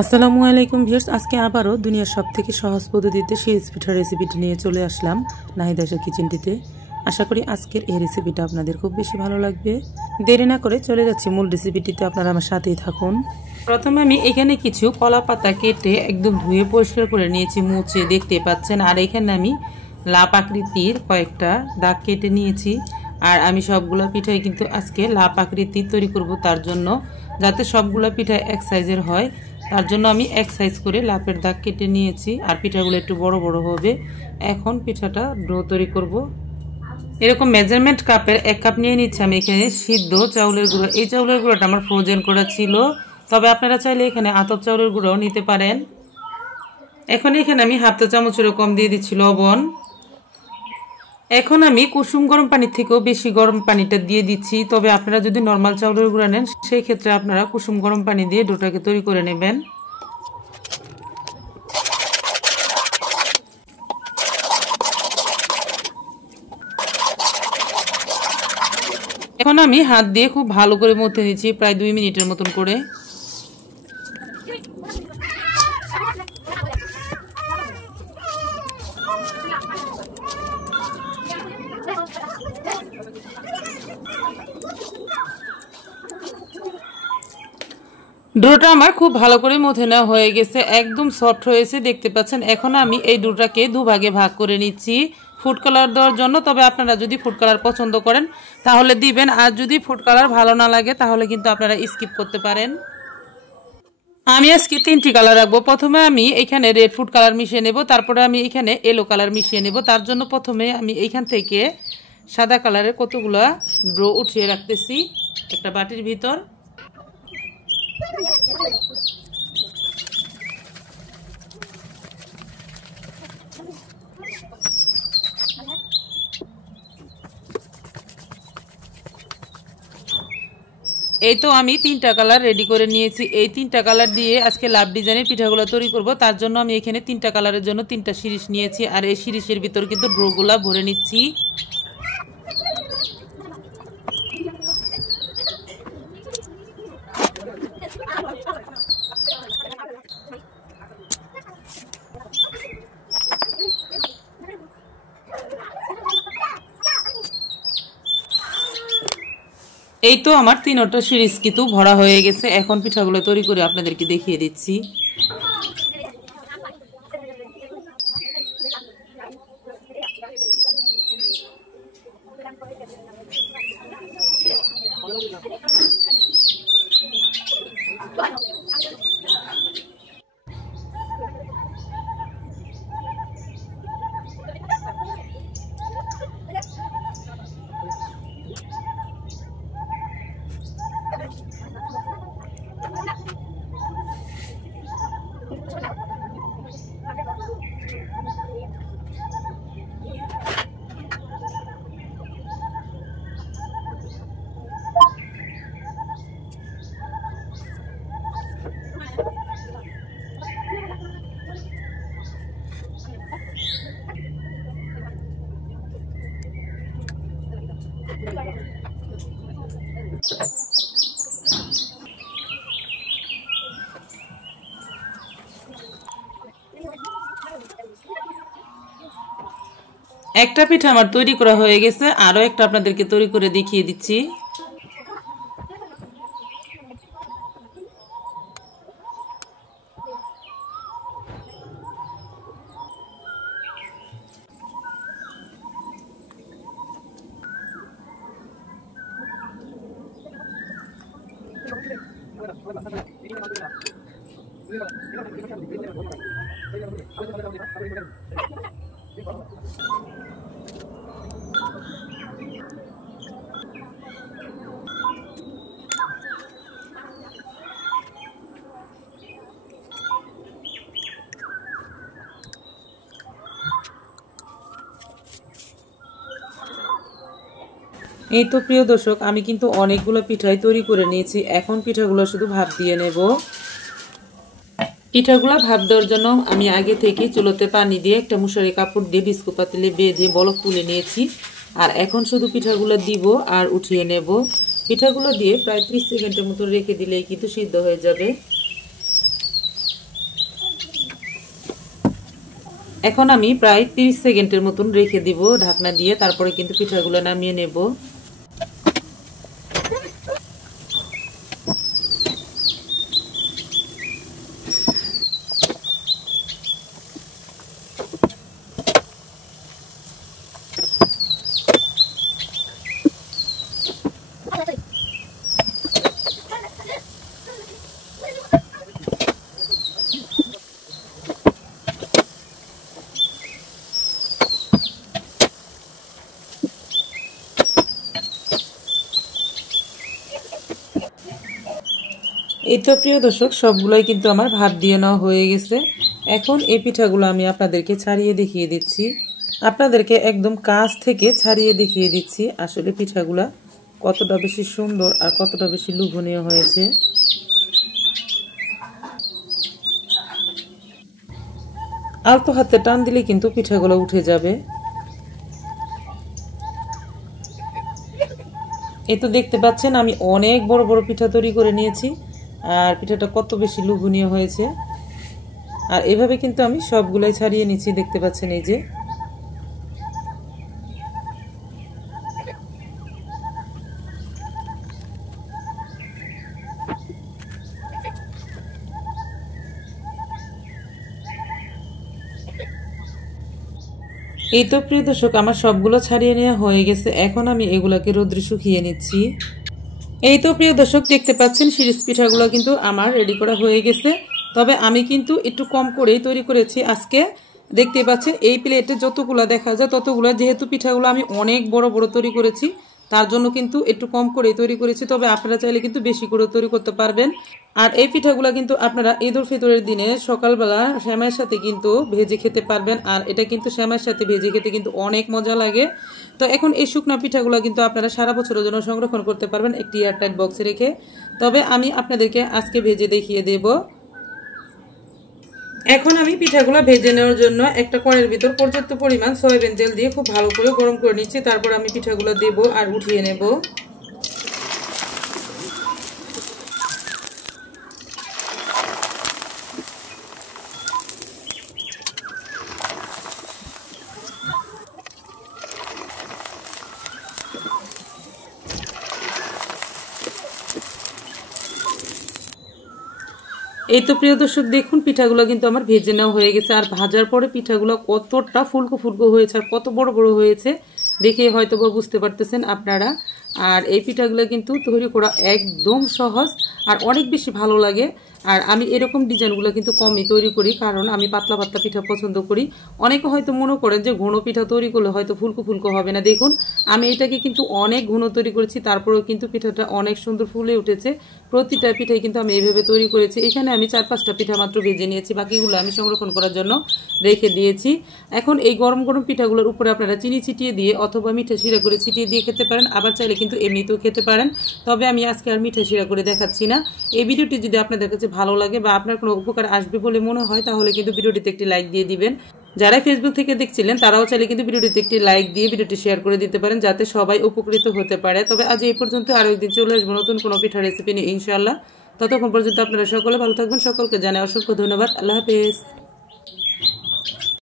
আসসালামু আলাইকুম ভিউয়ার্স, আজকে আবারও দুনিয়ার সবথেকে সহজ পদ্ধতিতে সিরিজ পিঠার রেসিপিটি নিয়ে চলে আসলাম নাহিদাসের কিচেনটিতে। আশা করি আজকের এই রেসিপিটা আপনাদের খুব বেশি ভালো লাগবে। দেরি না করে চলে যাচ্ছি মূল রেসিপিটিতে, আপনারা আমার সাথেই থাকুন। প্রথমে আমি এখানে কিছু কলা পাতা কেটে একদম ধুয়ে পরিষ্কার করে নিয়েছি, মুছে দেখতে পাচ্ছেন। আর এখানে আমি লাভ আকৃতির কয়েকটা দাগ কেটে নিয়েছি। আর আমি সবগুলো পিঠাই কিন্তু আজকে লাভ আকৃতির তৈরি করব, তার জন্য যাতে সবগুলো পিঠা এক সাইজের হয় তার জন্য আমি এক সাইজ করে লাভের দাগ কেটে নিয়েছি। আর পিঠাগুলো একটু বড় বড় হবে। এখন পিঠাটা ডো তৈরি করব। এরকম মেজারমেন্ট কাপের 1 কাপ নিয়ে নিচ্ছি আমি এখানে সিদ্ধ চাউলের গুঁড়ো। এই চাউলের গুঁড়োটা আমার ফ্রোজেন করা ছিল, তবে আপনারা চাইলে এখানে আতপ চাউলের গুঁড়োও নিতে পারেন। এখন এখানে আমি হাফ চা চামচ এরকম দিয়ে দিচ্ছি লবণ। এখন আমি কুসুম গরম পানির থেকেও বেশি গরম পানিটা দিয়ে দিচ্ছি, তবে আপনারা যদি নর্মাল চাউলের গুঁড়া নেন সেই ক্ষেত্রে আপনারা কুসুম গরম পানি দিয়ে ডোটাকে তৈরি করে নেবেন। এখন আমি হাত দিয়ে খুব ভালো করে মথে নিচ্ছি, প্রায় 2 মিনিটের মতন করে। ডোটা আমার খুব ভালো করে মথে নেওয়া হয়ে গেছে, একদম সফট হয়েছে দেখতে পাচ্ছেন। এখন আমি এই ডোটাকে দুভাগে ভাগ করে নিচ্ছি ফুড কালার দেওয়ার জন্য। তবে আপনারা যদি ফুড কালার পছন্দ করেন তাহলে দিবেন, আর যদি ফুড কালার ভালো না লাগে তাহলে কিন্তু আপনারা স্কিপ করতে পারেন। আমি আজকে 3টি কালার রাখবো। প্রথমে আমি এখানে রেড ফুড কালার মিশিয়ে নেব, তারপরে আমি এখানে ইয়েলো কালার মিশিয়ে নেব। তার জন্য প্রথমে আমি এইখান থেকে সাদা কালারের কতগুলা ডো উঠিয়ে রাখতেছি একটা বাটির ভিতর। এই তো আমি 3টা কালার রেডি করে নিয়েছি। এই 3টা কালার দিয়ে আজকে লাভ ডিজাইনের পিঠাগুলো তৈরি করব। তার জন্য আমি এখানে 3টা কালারের জন্য 3টা শিরিষ নিয়েছি। আর এই শিরিষের ভিতর কিন্তু ড্রোগুলা ভরে নিচ্ছি। এই তো আমার 3টা শিরিষ কিন্তু ভরা হয়ে গেছে। এখন পিঠাগুলো তৈরি করে আপনাদেরকে দেখিয়ে দিচ্ছি। একটা পিঠা আমার তৈরি করা হয়ে গেছে, আরো একটা আপনাদেরকে তৈরি করে দেখিয়ে দিচ্ছি। এই তো প্রিয় দর্শক, আমি কিন্তু অনেকগুলো পিঠাই তৈরি করে নিয়েছি। এখন পিঠাগুলো শুধু ভাপ দিয়ে নেব। পিঠাগুলো ভাপ দেওয়ার জন্য আমি আগে থেকে চুলোতে পানি দিয়ে একটা মশারি কাপড় দিয়ে ডিস্কো পাতিলে বেঁধে বলক তুলে নিয়েছি। আর এখন শুধু পিঠাগুলো দিব আর উঠিয়ে নেব। পিঠাগুলো দিয়ে প্রায় 30 সেকেন্ডের মতো রেখে দিলেই কিন্তু সিদ্ধ হয়ে যাবে। এখন আমি প্রায় 30 সেকেন্ডের মতন রেখে দিব ঢাকনা দিয়ে, তারপরে কিন্তু পিঠাগুলো নামিয়ে নেব। এই তো প্রিয় দর্শক, সবগুলাই কিন্তু আমার ভাত দিয়ে নেওয়া হয়ে গেছে। এখন এই পিঠাগুলো আমি আপনাদেরকে ছাড়িয়ে দেখিয়ে দিচ্ছি, আপনাদেরকে একদম কাছ থেকে ছাড়িয়ে দেখিয়ে দিচ্ছি আসলে পিঠাগুলা কতটা বেশি সুন্দর আর কতটা বেশি লোভনীয় হয়েছে। আলতো হাতে টান দিলে কিন্তু পিঠাগুলো উঠে যাবে। এই তো দেখতে পাচ্ছেন আমি অনেক বড় বড় পিঠা তৈরি করে নিয়েছি, আর পিঠাটা কত বেশি লোভনীয় হয়েছে। আর এভাবে কিন্তু আমি সবগুলাই ছাড়িয়ে নিচ্ছি, দেখতে পাচ্ছেন এই যে। এই তো প্রিয় দর্শক, আমার সবগুলো ছাড়িয়ে নেওয়া হয়ে গেছে। এখন আমি এগুলাকে রোদ্রে শুকিয়ে নিচ্ছি। এই তো প্রিয় দর্শক, দেখতে পাচ্ছেন শিরিষ পিঠাগুলো কিন্তু আমার রেডি করা হয়ে গেছে। তবে আমি কিন্তু একটু কম করেই তৈরি করেছি আজকে। দেখতে পাচ্ছেন এই প্লেটে যতগুলো দেখা যায় ততগুলো, যেহেতু পিঠাগুলো আমি অনেক বড় বড় তৈরি করেছি তার জন্য কিন্তু একটু কম করেই তৈরি করেছি। তবে আপনারা চাইলে কিন্তু বেশি করে তৈরি করতে পারবেন। আর এই পিঠাগুলো কিন্তু আপনারা ঈদ উল ফিতরের দিনে সকালবেলা সেমাইয়ের সাথে কিন্তু ভেজে খেতে পারবেন। আর এটা কিন্তু সেমাইয়ের সাথে ভেজে খেতে কিন্তু অনেক মজা লাগে। তো এখন এই শুকনা পিঠাগুলো কিন্তু আপনারা সারা বছরের জন্য সংরক্ষণ করতে পারবেন একটি এয়ারটাইট বক্সে রেখে। তবে আমি আপনাদেরকে আজকে ভেজে দেখিয়ে দেব। এখন আমি পিঠাগুলো ভেজে নেওয়ার জন্য একটা কড়াইয়ের ভিতর পর্যাপ্ত পরিমাণ সয়াবিন তেল দিয়ে খুব ভালো করে গরম করে নিচ্ছি। তারপর আমি পিঠাগুলো দেব আর উঠিয়ে নেব। এই তো প্রিয় দর্শক, দেখুন পিঠাগুলো কিন্তু আমার ভেজে নেওয়া হয়ে গেছে। আর ভাজার পরে পিঠাগুলো কতটা ফুলকো ফুলকো হয়েছে আর কত বড় বড় হয়েছে দেখে হয়তো বুঝতে পারতেছেন আপনারা। আর এই পিঠাগুলো কিন্তু তৈরি করা একদম সহজ আর অনেক বেশি ভালো লাগে। আর আমি এরকম ডিজাইনগুলো কিন্তু কমই তৈরি করি, কারণ আমি পাতলা পাতলা পিঠা পছন্দ করি। অনেকে হয়তো মনে করেন যে ঘন পিঠা তৈরি করলে হয়তো ফুলকো ফুলকো হবে না। দেখুন আমি এটাকে কিন্তু অনেক ঘন তৈরি করেছি, তারপরেও কিন্তু পিঠাটা অনেক সুন্দর ফুলে উঠেছে। প্রতিটা পিঠাই কিন্তু আমি এইভাবে তৈরি করেছি। এখানে আমি 4-5টা পিঠা মাত্র ভেজে নিয়েছি, বাকিগুলো আমি সংরক্ষণ করার জন্য রেখে দিয়েছি। এখন এই গরম গরম পিঠাগুলোর উপরে আপনারা চিনি ছিটিয়ে দিয়ে অথবা মিঠা শিরা করে ছিটিয়ে দিয়ে খেতে পারেন, আবার চাইলে কিন্তু এমনিতেও খেতে পারেন। তবে আমি আজকে আর মিঠা শিরা করে দেখাচ্ছি না। এই ভিডিওটি যদি আপনাদের কাছে ভালো লাগে বা আপনার কোনো উপকার আসবে বলে মনে হয় তাহলে কিন্তু ভিডিওটিতে একটি লাইক দিয়ে দিবেন। যারা ফেসবুক থেকে দেখছিলেন তারাও চাইলে কিন্তু ভিডিওটিতে একটি লাইক দিয়ে ভিডিওটি শেয়ার করে দিতে পারেন, যাতে সবাই উপকৃত হতে পারে। তবে আজ এই পর্যন্ত, আরও একদিন চলে আসবো নতুন কোনো পিঠা রেসিপি নিয়ে ইনশাআল্লাহ। ততক্ষণ পর্যন্ত আপনারা সকলে ভালো থাকবেন। সকলকে জানাই অসংখ্য ধন্যবাদ। আল্লাহ হাফেজ।